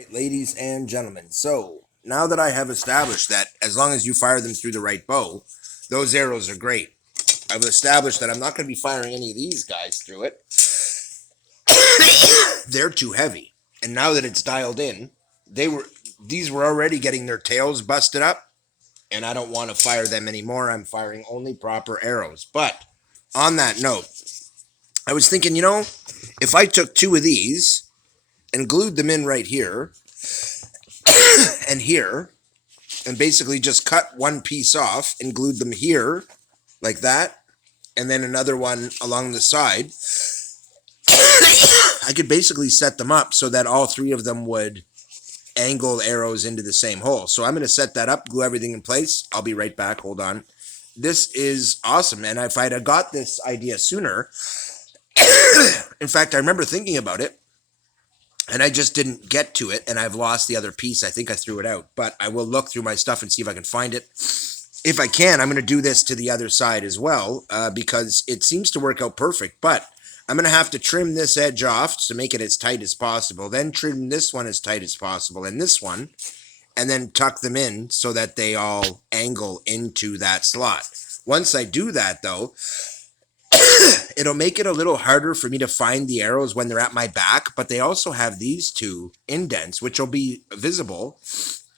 Right, ladies and gentlemen, so now that I have established that as long as you fire them through the right bow, those arrows are great. I've established that I'm not going to be firing any of these guys through it. They're too heavy. And now that it's dialed in, these were already getting their tails busted up, and I don't want to fire them anymore. I'm firing only proper arrows. But on that note, I was thinking, if I took two of these and glued them in right here and here, and basically just cut one piece off and glued them here like that, and then another one along the side, I could basically set them up so that all three of them would angle arrows into the same hole. So I'm going to set that up, glue everything in place. I'll be right back. Hold on. This is awesome. And if I'd have got this idea sooner, in fact, I remember thinking about it and I just didn't get to it, and I've lost the other piece. I think I threw it out, but I will look through my stuff and see if I can find it. If I can, I'm going to do this to the other side as well, because it seems to work out perfect, but I'm going to have to trim this edge off to make it as tight as possible, then trim this one as tight as possible, and this one, and then tuck them in so that they all angle into that slot. Once I do that, though, it'll make it a little harder for me to find the arrows when they're at my back, but they also have these two indents, which will be visible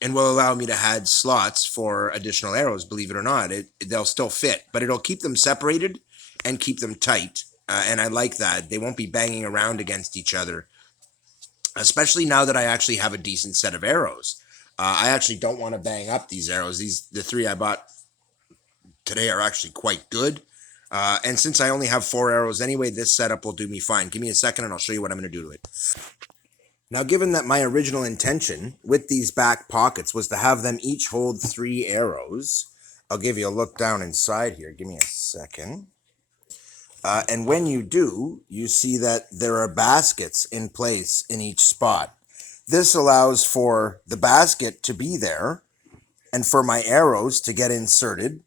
and will allow me to add slots for additional arrows. Believe it or not, they'll still fit, but it'll keep them separated and keep them tight. And I like that. They won't be banging around against each other, especially now that I actually have a decent set of arrows. I actually don't want to bang up these arrows. The three I bought today are actually quite good. And since I only have 4 arrows anyway, this setup will do me fine. Give me a second and I'll show you what I'm going to do to it. Now, given that my original intention with these back pockets was to have them each hold 3 arrows, I'll give you a look down inside here. Give me a second. And when you do, you see that there are baskets in place in each spot. This allows for the basket to be there and for my arrows to get inserted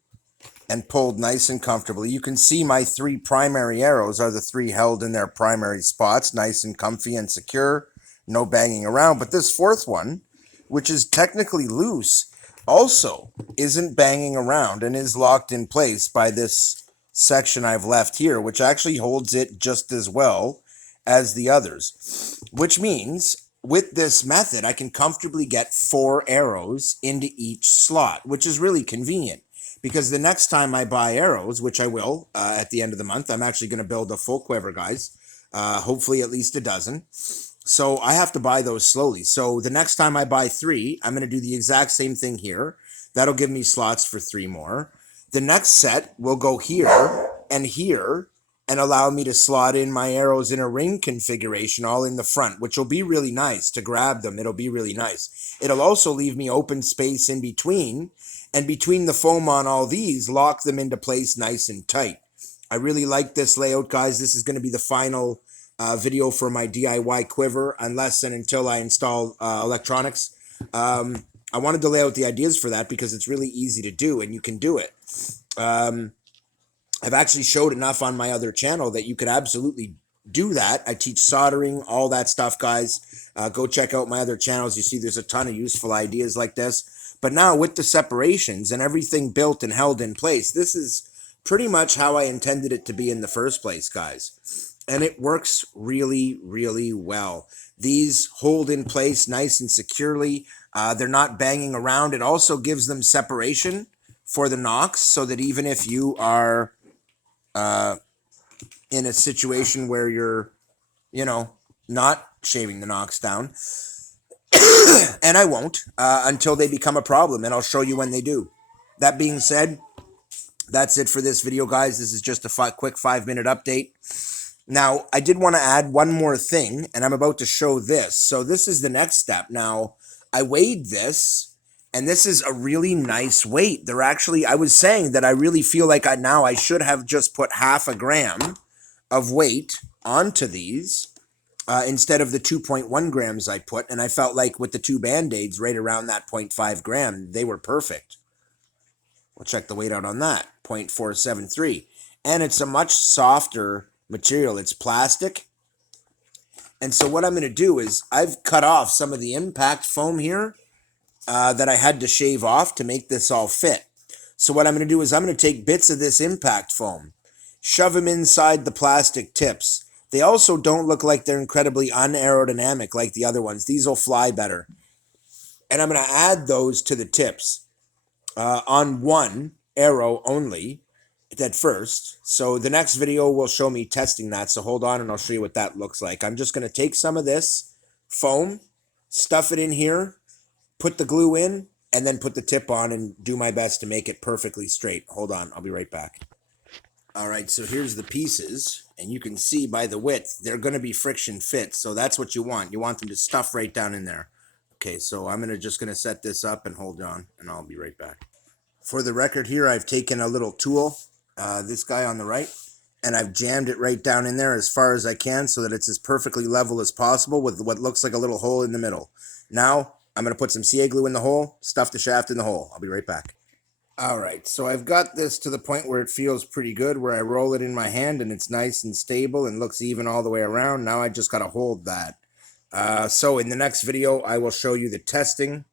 and pulled nice and comfortably. You can see my 3 primary arrows are the 3 held in their primary spots, nice and comfy and secure, no banging around. But this 4th one, which is technically loose, also isn't banging around and is locked in place by this section I've left here, which actually holds it just as well as the others, which means with this method, I can comfortably get 4 arrows into each slot, which is really convenient. Because the next time I buy arrows, which I will at the end of the month, I'm actually going to build a full quiver, guys. Hopefully at least a dozen. So I have to buy those slowly. So the next time I buy 3, I'm going to do the exact same thing here. That'll give me slots for 3 more. The next set will go here and allow me to slot in my arrows in a ring configuration all in the front, which will be really nice to grab them. It'll be really nice. It'll also leave me open space in between, and between the foam on all these, lock them into place nice and tight. I really like this layout, guys. This is going to be the final video for my DIY quiver, unless and until I install electronics. I wanted to lay out the ideas for that because it's really easy to do, and you can do it. I've actually showed enough on my other channel that you could absolutely do that. I teach soldering, all that stuff, guys. Go check out my other channels. You see there's a ton of useful ideas like this. But now with the separations and everything built and held in place, this is pretty much how I intended it to be in the first place, guys. And it works really, really well. These hold in place nice and securely. They're not banging around. It also gives them separation for the nocks so that even if you are in a situation where you're, not shaving the nocks down, and I won't until they become a problem, and I'll show you when they do. That being said, that's it for this video, guys. This is just a quick 5-minute update. Now, I did want to add one more thing, and I'm about to show this. So this is the next step. Now, I weighed this, and this is a really nice weight. I was saying that I really feel like I should have just put 0.5 gram of weight onto these instead of the 2.1 grams I put. And I felt like with the 2 Band-Aids right around that 0.5 gram, they were perfect. We'll check the weight out on that, 0.473. And it's a much softer material. It's plastic. And so what I'm going to do is I've cut off some of the impact foam here that I had to shave off to make this all fit. So what I'm going to do is I'm going to take bits of this impact foam, shove them inside the plastic tips. They also don't look like they're incredibly unaerodynamic like the other ones. These will fly better. And I'm going to add those to the tips on one arrow only at first. So the next video will show me testing that. So hold on and I'll show you what that looks like. I'm just going to take some of this foam, stuff it in here, put the glue in, and then put the tip on and do my best to make it perfectly straight. Hold on, I'll be right back. All right, so here's the pieces, and you can see by the width, they're going to be friction fit, so that's what you want. You want them to stuff right down in there. Okay, so I'm just going to set this up and hold on, and I'll be right back. For the record here, I've taken a little tool, this guy on the right, and I've jammed it right down in there as far as I can so that it's as perfectly level as possible with what looks like a little hole in the middle. Now, I'm going to put some CA glue in the hole, stuff the shaft in the hole. I'll be right back. All right, so I've got this to the point where it feels pretty good, where I roll it in my hand and it's nice and stable and looks even all the way around. Now I just got to hold that. So in the next video, I will show you the testing,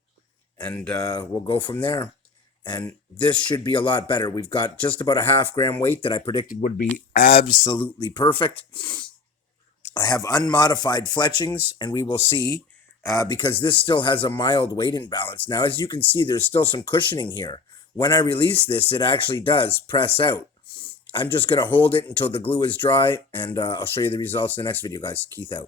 and we'll go from there. And this should be a lot better. We've got just about a ½ gram weight that I predicted would be absolutely perfect. I have unmodified fletchings, and we will see, because this still has a mild weight imbalance. Now, as you can see, there's still some cushioning here. When I release this, it actually does press out. I'm just going to hold it until the glue is dry, and I'll show you the results in the next video, guys. Keith out.